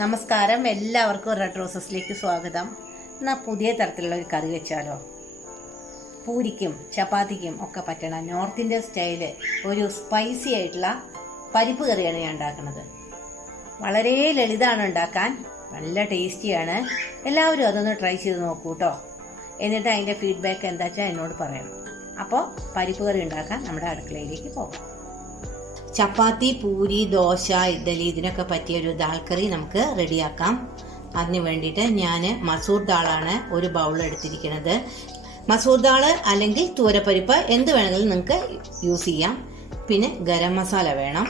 നമസ്കാരം, എല്ലാവർക്കും റെഡ് റോസസിലേക്ക് സ്വാഗതം. എന്നാൽ പുതിയ തരത്തിലുള്ള ഒരു കറി വെച്ചാലോ? പൂരിക്കും ചപ്പാത്തിക്കും ഒക്കെ പറ്റണ നോർത്ത് ഇന്ത്യൻ സ്റ്റൈല് ഒരു സ്പൈസി ആയിട്ടുള്ള പരിപ്പ് കറിയാണ് ഞാൻ ഉണ്ടാക്കുന്നത്. വളരെ ലളിതമാണ് ഉണ്ടാക്കാൻ, നല്ല ടേസ്റ്റിയാണ്. എല്ലാവരും അതൊന്ന് ട്രൈ ചെയ്ത് നോക്കൂ കേട്ടോ. എന്നിട്ട് അതിൻ്റെ ഫീഡ്ബാക്ക് എന്താ വെച്ചാൽ എന്നോട് പറയണം. അപ്പോൾ പരിപ്പ് കറി ഉണ്ടാക്കാൻ നമ്മുടെ അടുക്കളയിലേക്ക് പോകാം. ചപ്പാത്തി, പൂരി, ദോശ, ഇഡ്ഡലി ഇതിനൊക്കെ പറ്റിയ ഒരു ദാൽ കറി നമുക്ക് റെഡിയാക്കാം. അതിന് വേണ്ടിയിട്ട് ഞാൻ മസൂർ ദാളാണ് ഒരു ബൗൾ എടുത്തിരിക്കുന്നത്. മസൂർ ദാൾ അല്ലെങ്കിൽ തൂരപ്പരിപ്പ് എന്ത് വേണമെങ്കിലും നിങ്ങൾക്ക് യൂസ് ചെയ്യാം. പിന്നെ ഗരം മസാല വേണം,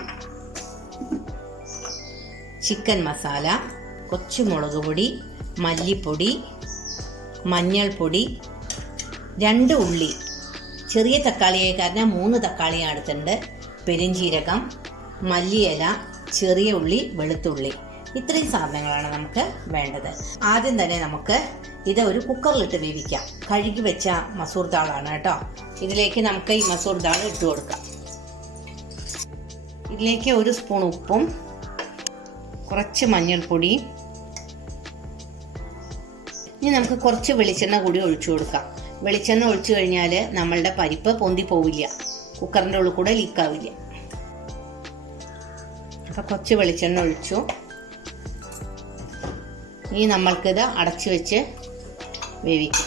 ചിക്കൻ മസാല, കുറച്ച് മുളക് പൊടി, മല്ലിപ്പൊടി, മഞ്ഞൾപ്പൊടി, 2 ഉള്ളി, ചെറിയ തക്കാളിയായ കാരണം 3 തക്കാളി എടുത്തിട്ടുണ്ട്, പെരിഞ്ചീരകം, മല്ലിയില, ചെറിയ ഉള്ളി, വെളുത്തുള്ളി. ഇത്രയും സാധനങ്ങളാണ് നമുക്ക് വേണ്ടത്. ആദ്യം തന്നെ നമുക്ക് ഇത് ഒരു കുക്കറിലിട്ട് വേവിക്കാം. കഴുകി വെച്ച മസൂർ ദാളാണ് കേട്ടോ. ഇതിലേക്ക് നമുക്ക് ഈ മസൂർ ദാൾ ഇട്ട് കൊടുക്കാം. ഇതിലേക്ക് 1 സ്പൂൺ ഉപ്പും കുറച്ച് മഞ്ഞൾപ്പൊടി. ഇനി നമുക്ക് കുറച്ച് വെളിച്ചെണ്ണ കൂടി ഒഴിച്ചു കൊടുക്കാം. വെളിച്ചെണ്ണ ഒഴിച്ചു കഴിഞ്ഞാൽ നമ്മളുടെ പരിപ്പ് പൊന്തി പോവില്ല, കുക്കറിൻ്റെ ഉള്ളിൽ കൂടെ ലീക്കാവില്ല. അപ്പോൾ കുറച്ച് വെളിച്ചെണ്ണ ഒഴിച്ചു. ഇനി നമ്മൾക്കിത് അടച്ചു വെച്ച് വേവിക്കും.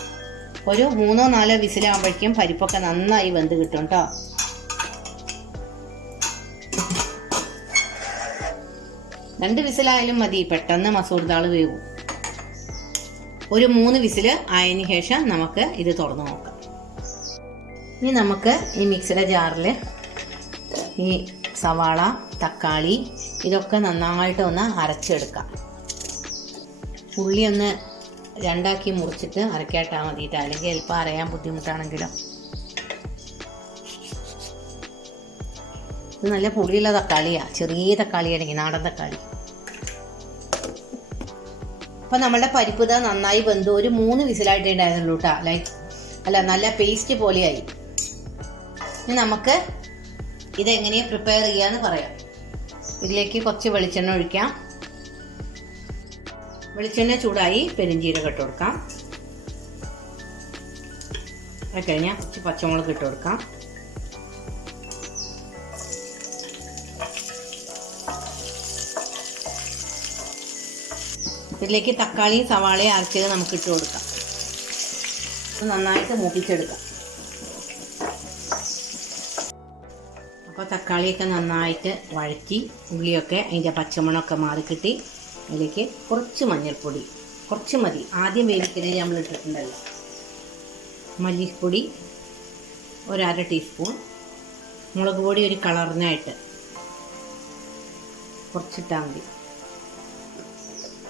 ഒരു 3-4 വിസിലാകുമ്പോഴേക്കും പരിപ്പൊക്കെ നന്നായി വെന്ത് കിട്ടും കേട്ടോ. രണ്ട് വിസിലായാലും മതി, പെട്ടെന്ന് മസൂർ ദാൾ വേവും. ഒരു 3 വിസിൽ ആയതിനു ശേഷം നമുക്ക് ഇത് തുറന്നു നോക്കാം. ഇനി നമുക്ക് ഈ മിക്സിയുടെ ജാറിൽ ഈ സവാള, തക്കാളി ഇതൊക്കെ നന്നായിട്ട് ഒന്ന് അരച്ചെടുക്കാം. ഉള്ളി ഒന്ന് 2ആക്കി മുറിച്ചിട്ട് അരക്കാട്ടാൽ മതിയിട്ട്, അല്ലെങ്കിൽ ചിലപ്പോൾ അരയാൻ ബുദ്ധിമുട്ടാണെങ്കിലും. ഇത് നല്ല പുളിയുള്ള തക്കാളിയാണ്, ചെറിയ തക്കാളിയാണെങ്കിൽ നാടൻ തക്കാളി. അപ്പോൾ നമ്മളുടെ പരിപ്പ് ഇതാ നന്നായി വെന്തു. ഒരു 3 വിസിലായിട്ടേ ഉണ്ടായിരുന്നുള്ളൂ കേട്ടോ. നല്ല പേസ്റ്റ് പോലെയായി. ഇനി നമുക്ക് ഇതെങ്ങനെയാണ് പ്രിപ്പയർ ചെയ്യാന്ന് പറയാം. ഇതിലേക്ക് കുറച്ച് വെളിച്ചെണ്ണ ഒഴിക്കാം. വെളിച്ചെണ്ണ ചൂടായി പെരിഞ്ചീരകം ഇട്ട് കൊടുക്കാം. അത് കഴിഞ്ഞാൽ കുറച്ച് പച്ചമുളക് ഇട്ട് കൊടുക്കാം. ഇതിലേക്ക് തക്കാളിയും സവാളയും അരച്ചത് നമുക്ക് ഇട്ട് കൊടുക്കാം. നന്നായിട്ട് മൂപ്പിച്ചെടുക്കാം. അപ്പോൾ തക്കാളിയൊക്കെ നന്നായിട്ട് വഴറ്റി ഉള്ളിയൊക്കെ അതിൻ്റെ പച്ചമണമൊക്കെ മാറിക്കിട്ടി. അതിലേക്ക് കുറച്ച് മഞ്ഞൾപ്പൊടി, കുറച്ച് മതി, ആദ്യം വേവിക്കുന്നത് നമ്മൾ ഇട്ടിട്ടുണ്ടല്ലോ. മല്ലിപ്പൊടി 1/2 ടീസ്പൂൺ, മുളക് പൊടി ഒരു കളറിനായിട്ട് കുറച്ചിട്ടാൽ മതി,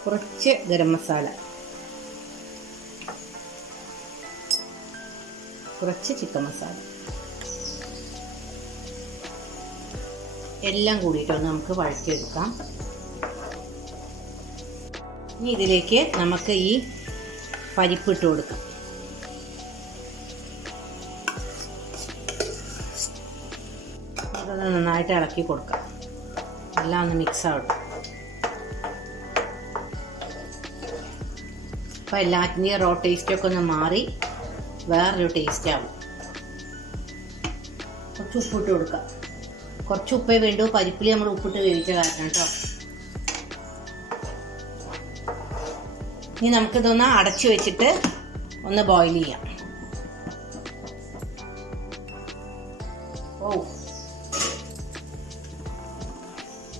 കുറച്ച് ഗരം മസാല, കുറച്ച് ചിക്കൻ മസാല, എല്ലാം കൂടിയിട്ടൊന്ന് നമുക്ക് വഴറ്റിയെടുക്കാം. ഇനി ഇതിലേക്ക് നമുക്ക് ഈ പരിപ്പ് ഇട്ട് കൊടുക്കാം. അതൊന്ന് നന്നായിട്ട് ഇളക്കി കൊടുക്കാം. എല്ലാം ഒന്ന് മിക്സ് ആവട്ടെ. അപ്പോൾ എല്ലാത്തിൻ്റെയും റോ ടേസ്റ്റൊക്കെ ഒന്ന് മാറി വേറൊരു ടേസ്റ്റ് ആവും. കുറച്ച് ഉപ്പിട്ട് കൊടുക്കാം. കുറച്ച് ഉപ്പേ വേണ്ടു, പരിപ്പിൽ നമ്മൾ ഉപ്പിട്ട് വേവിച്ച കാരണം കേട്ടോ. ഇനി നമുക്കിതൊന്ന് അടച്ചു വെച്ചിട്ട് ഒന്ന് ബോയിൽ ചെയ്യാം.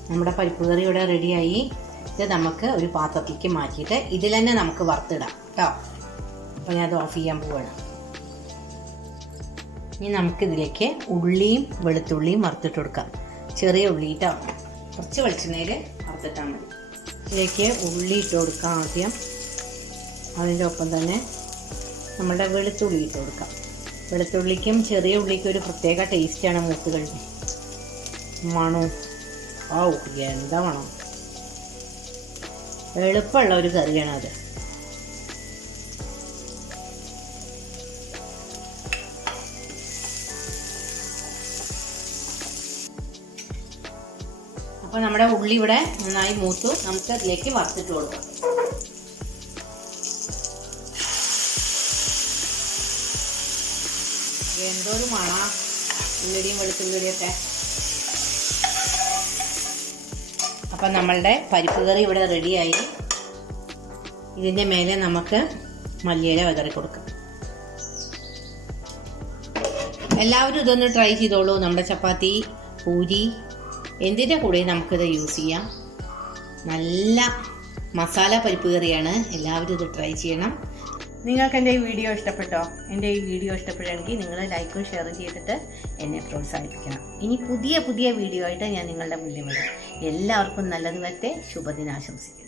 നമ്മുടെ പരിപ്പ് കറി ഇവിടെ റെഡിയായി. ഇത് നമുക്ക് ഒരു പാത്രത്തിലേക്ക് മാറ്റിയിട്ട് ഇതിൽ തന്നെ നമുക്ക് വറുത്തിടാം കേട്ടോ. അപ്പോൾ ഞാൻ അത് ഓഫ് ചെയ്യാൻ പോവുകയാണ്. ഇനി നമുക്കിതിലേക്ക് ഉള്ളിയും വെളുത്തുള്ളിയും വറുത്തിട്ട് കൊടുക്കാം. ചെറിയ ഉള്ളി കേട്ടോ, കുറച്ച് വെളിച്ചെണ്ണയിൽ വറുത്തിട്ടാൽ മതി. ഇതിലേക്ക് ഉള്ളി ഇട്ട് കൊടുക്കാം ആദ്യം. അതിൻ്റെ ഒപ്പം തന്നെ നമ്മളുടെ വെളുത്തുള്ളി ഇട്ട് കൊടുക്കാം. വെളുത്തുള്ളിക്കും ചെറിയ ഉള്ളിക്കും ഒരു പ്രത്യേക ടേസ്റ്റാണ് മൂത്ത് കഴിഞ്ഞ്. മണോ എന്താ മണം! എളുപ്പമുള്ള ഒരു കറിയാണ് അത്. അപ്പോൾ നമ്മുടെ ഉള്ളി ഇവിടെ നന്നായി മൂത്തു. നമുക്ക് അതിലേക്ക് വറുത്തിട്ട് കൊടുക്കാം. എന്തോരം മണാ ഉള്ളിയും വെളുത്തുള്ളിയൊക്കെ. അപ്പം നമ്മളുടെ പരിപ്പ് കറി ഇവിടെ റെഡിയായി. ഇതിൻ്റെ മേലെ നമുക്ക് മല്ലിയില വിതറി കൊടുക്കാം. എല്ലാവരും ഇതൊന്ന് ട്രൈ ചെയ്തോളൂ. നമ്മുടെ ചപ്പാത്തി, പൂരി എന്തിൻ്റെ കൂടെ നമുക്കിത് യൂസ് ചെയ്യാം. നല്ല മസാല പരിപ്പ് കറിയാണ്. എല്ലാവരും ഇത് ട്രൈ ചെയ്യണം. നിങ്ങൾക്ക് എൻ്റെ ഈ വീഡിയോ ഇഷ്ടപ്പെട്ടോ? എൻ്റെ ഈ വീഡിയോ ഇഷ്ടപ്പെടുകയാണെങ്കിൽ നിങ്ങൾ ലൈക്കും ഷെയറും ചെയ്തിട്ട് എന്നെ പ്രോത്സാഹിപ്പിക്കണം. ഇനി പുതിയ വീഡിയോ ആയിട്ട് ഞാൻ നിങ്ങളുടെ മുന്നിൽ വരും. എല്ലാവർക്കും നല്ലത് വരട്ടെ. ശുഭദിനം ആശംസിക്കുന്നു.